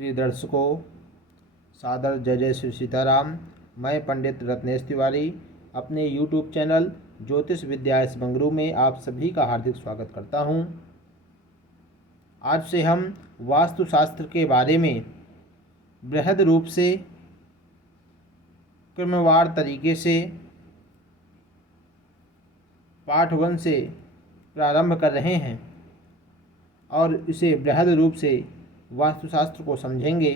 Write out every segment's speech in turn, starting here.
प्रिय दर्शकों, सादर जय जय श्री सीताराम। मैं पंडित रत्नेश तिवारी अपने YouTube चैनल ज्योतिष विद्या एस बंगलुरु में आप सभी का हार्दिक स्वागत करता हूं। आज से हम वास्तुशास्त्र के बारे में बृहद रूप से क्रमवार तरीके से पाठ 1 से प्रारंभ कर रहे हैं और इसे बृहद रूप से वास्तुशास्त्र को समझेंगे।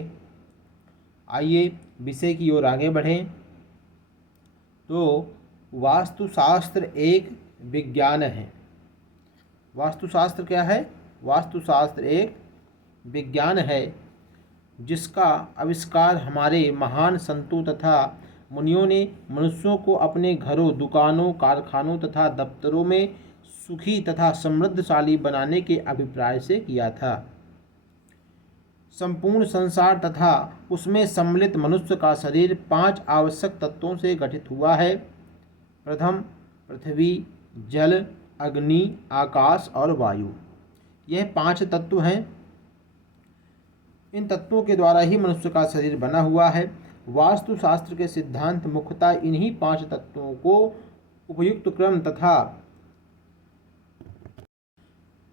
आइए विषय की ओर आगे बढ़ें। तो वास्तुशास्त्र एक विज्ञान है। वास्तुशास्त्र क्या है? वास्तुशास्त्र एक विज्ञान है जिसका आविष्कार हमारे महान संतों तथा मुनियों ने मनुष्यों को अपने घरों, दुकानों, कारखानों तथा दफ्तरों में सुखी तथा समृद्धशाली बनाने के अभिप्राय से किया था। संपूर्ण संसार तथा उसमें सम्मिलित मनुष्य का शरीर 5 आवश्यक तत्वों से गठित हुआ है। प्रथम पृथ्वी, जल, अग्नि, आकाश और वायु। यह 5 तत्व हैं। इन तत्वों के द्वारा ही मनुष्य का शरीर बना हुआ है। वास्तुशास्त्र के सिद्धांत मुख्यतः इन्हीं 5 तत्वों को उपयुक्त क्रम तथा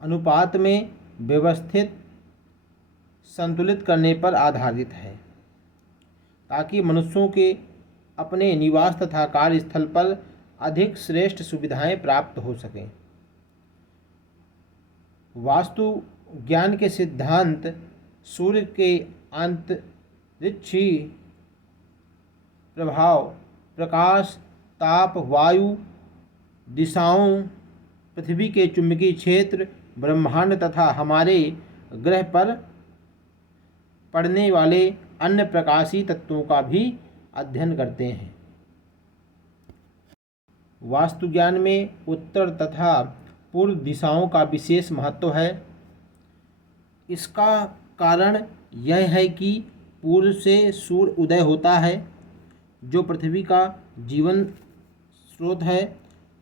अनुपात में व्यवस्थित संतुलित करने पर आधारित है ताकि मनुष्यों के अपने निवास तथा कार्यस्थल पर अधिक श्रेष्ठ सुविधाएं प्राप्त हो सकें। वास्तु ज्ञान के सिद्धांत सूर्य के अंतरिक्षी प्रभाव, प्रकाश, ताप, वायु, दिशाओं, पृथ्वी के चुंबकीय क्षेत्र, ब्रह्मांड तथा हमारे ग्रह पर पड़ने वाले अन्य प्रकाशीय तत्वों का भी अध्ययन करते हैं। वास्तु ज्ञान में उत्तर तथा पूर्व दिशाओं का विशेष महत्व है। इसका कारण यह है कि पूर्व से सूर्य उदय होता है जो पृथ्वी का जीवन स्रोत है।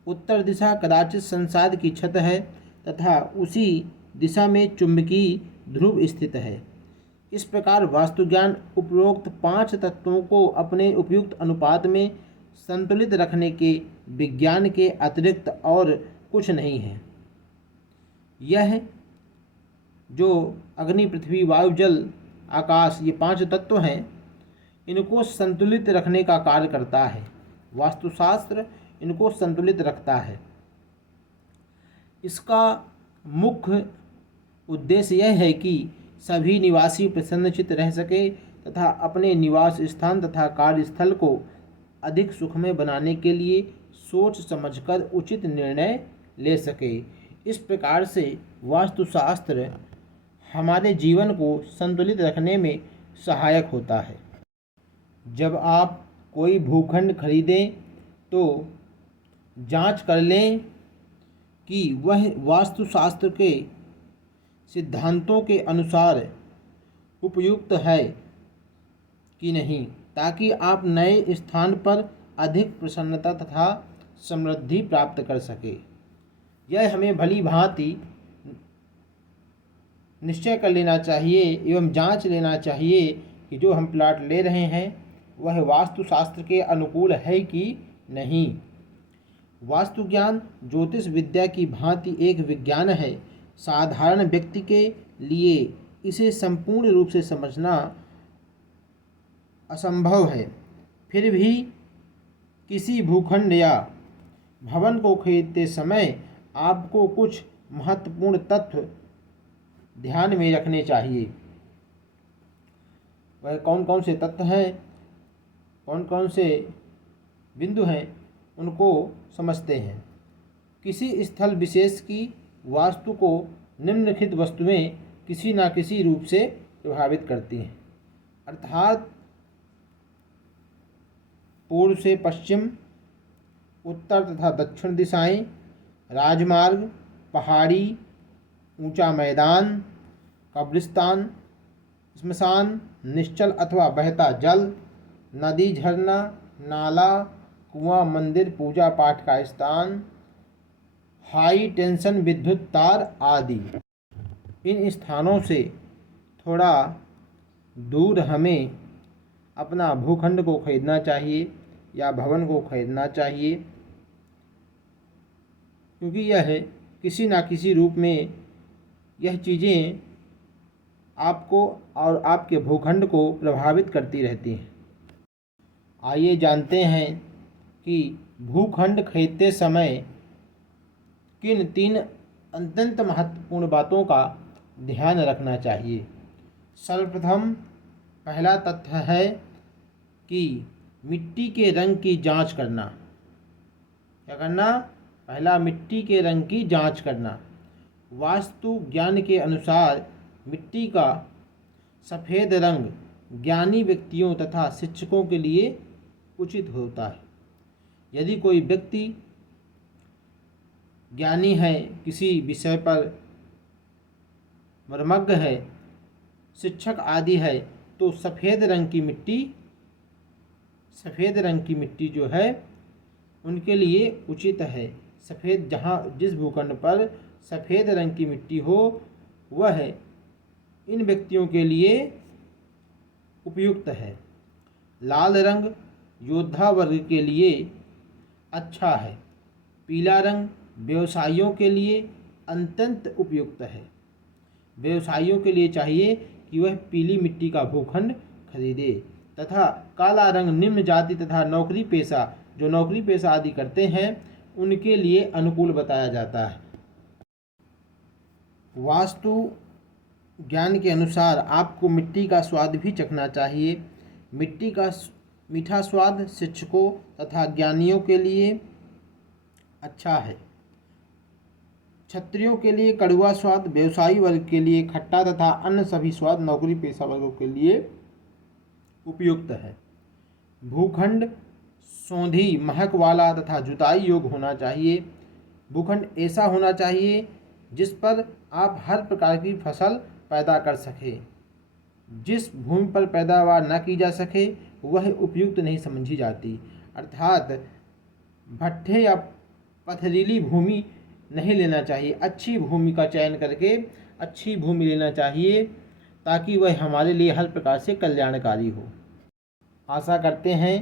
उत्तर दिशा कदाचित संसार की छत है तथा उसी दिशा में चुंबकीय ध्रुव स्थित है। इस प्रकार वास्तुज्ञान उपरोक्त 5 तत्वों को अपने उपयुक्त अनुपात में संतुलित रखने के विज्ञान के अतिरिक्त और कुछ नहीं है। यह जो अग्नि, पृथ्वी, वायु, जल, आकाश, ये 5 तत्व हैं, इनको संतुलित रखने का कार्य करता है। वास्तुशास्त्र इनको संतुलित रखता है। इसका मुख्य उद्देश्य यह है कि सभी निवासी प्रसन्नचित्त रह सके तथा अपने निवास स्थान तथा कार्यस्थल को अधिक सुखमय बनाने के लिए सोच समझकर उचित निर्णय ले सके। इस प्रकार से वास्तुशास्त्र हमारे जीवन को संतुलित रखने में सहायक होता है। जब आप कोई भूखंड खरीदें तो जांच कर लें कि वह वास्तुशास्त्र के सिद्धांतों के अनुसार उपयुक्त है कि नहीं, ताकि आप नए स्थान पर अधिक प्रसन्नता तथा समृद्धि प्राप्त कर सके। यह हमें भली भांति निश्चय कर लेना चाहिए एवं जांच लेना चाहिए कि जो हम प्लाट ले रहे हैं वह वास्तुशास्त्र के अनुकूल है कि नहीं। वास्तु ज्ञान ज्योतिष विद्या की भांति एक विज्ञान है। साधारण व्यक्ति के लिए इसे संपूर्ण रूप से समझना असंभव है। फिर भी किसी भूखंड या भवन को खरीदते समय आपको कुछ महत्वपूर्ण तत्व ध्यान में रखने चाहिए। वह कौन कौन से तत्व हैं, कौन कौन से बिंदु हैं, उनको समझते हैं। किसी स्थल विशेष की वास्तु को निम्नलिखित वस्तुएं किसी न किसी रूप से प्रभावित करती हैं, अर्थात पूर्व से पश्चिम, उत्तर तथा दक्षिण दिशाएं, राजमार्ग, पहाड़ी, ऊंचा मैदान, कब्रिस्तान, श्मशान, निश्चल अथवा बहता जल, नदी, झरना, नाला, कुआं, मंदिर, पूजा पाठ का स्थान, हाई टेंशन विद्युत तार आदि। इन स्थानों से थोड़ा दूर हमें अपना भूखंड को खरीदना चाहिए या भवन को खरीदना चाहिए, क्योंकि यह किसी न किसी रूप में यह चीज़ें आपको और आपके भूखंड को प्रभावित करती रहती हैं। आइए जानते हैं कि भूखंड खरीदते समय किन 3 अत्यंत महत्वपूर्ण बातों का ध्यान रखना चाहिए। सर्वप्रथम पहला तथ्य है कि मिट्टी के रंग की जांच करना। क्या करना? पहला, मिट्टी के रंग की जांच करना। वास्तु ज्ञान के अनुसार मिट्टी का सफ़ेद रंग ज्ञानी व्यक्तियों तथा शिक्षकों के लिए उचित होता है। यदि कोई व्यक्ति ज्ञानी है, किसी विषय पर मर्मज्ञ है, शिक्षक आदि है, तो सफ़ेद रंग की मिट्टी जो है उनके लिए उचित है। सफ़ेद, जहाँ जिस भूखंड पर सफ़ेद रंग की मिट्टी हो वह इन व्यक्तियों के लिए उपयुक्त है। लाल रंग योद्धा वर्ग के लिए अच्छा है। पीला रंग व्यवसायियों के लिए अत्यंत उपयुक्त है। व्यवसायियों के लिए चाहिए कि वह पीली मिट्टी का भूखंड खरीदे। तथा काला रंग निम्न जाति तथा नौकरी पेशा आदि करते हैं उनके लिए अनुकूल बताया जाता है। वास्तु ज्ञान के अनुसार आपको मिट्टी का स्वाद भी चखना चाहिए। मिट्टी का मीठा स्वाद शिक्षकों तथा ज्ञानियों के लिए अच्छा है। क्षत्रियों के लिए कड़वा स्वाद, व्यवसायी वर्ग के लिए खट्टा तथा अन्य सभी स्वाद नौकरी पेशा वर्गों के लिए उपयुक्त है। भूखंड सौंधी, महक वाला तथा जुताई योग्य होना चाहिए। भूखंड ऐसा होना चाहिए जिस पर आप हर प्रकार की फसल पैदा कर सकें। जिस भूमि पर पैदावार न की जा सके वह उपयुक्त नहीं समझी जाती। अर्थात भट्ठे या पथरीली भूमि नहीं लेना चाहिए। अच्छी भूमि का चयन करके अच्छी भूमि लेना चाहिए ताकि वह हमारे लिए हर प्रकार से कल्याणकारी हो। आशा करते हैं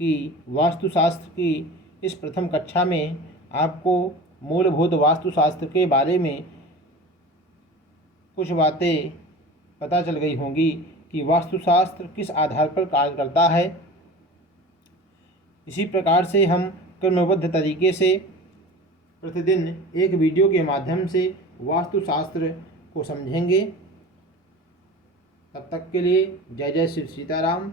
कि वास्तुशास्त्र की इस प्रथम कक्षा में आपको मूलभूत वास्तुशास्त्र के बारे में कुछ बातें पता चल गई होंगी कि वास्तुशास्त्र किस आधार पर कार्य करता है। इसी प्रकार से हम क्रमबद्ध तरीके से प्रतिदिन एक वीडियो के माध्यम से वास्तुशास्त्र को समझेंगे। तब तक के लिए जय जय श्री सीताराम।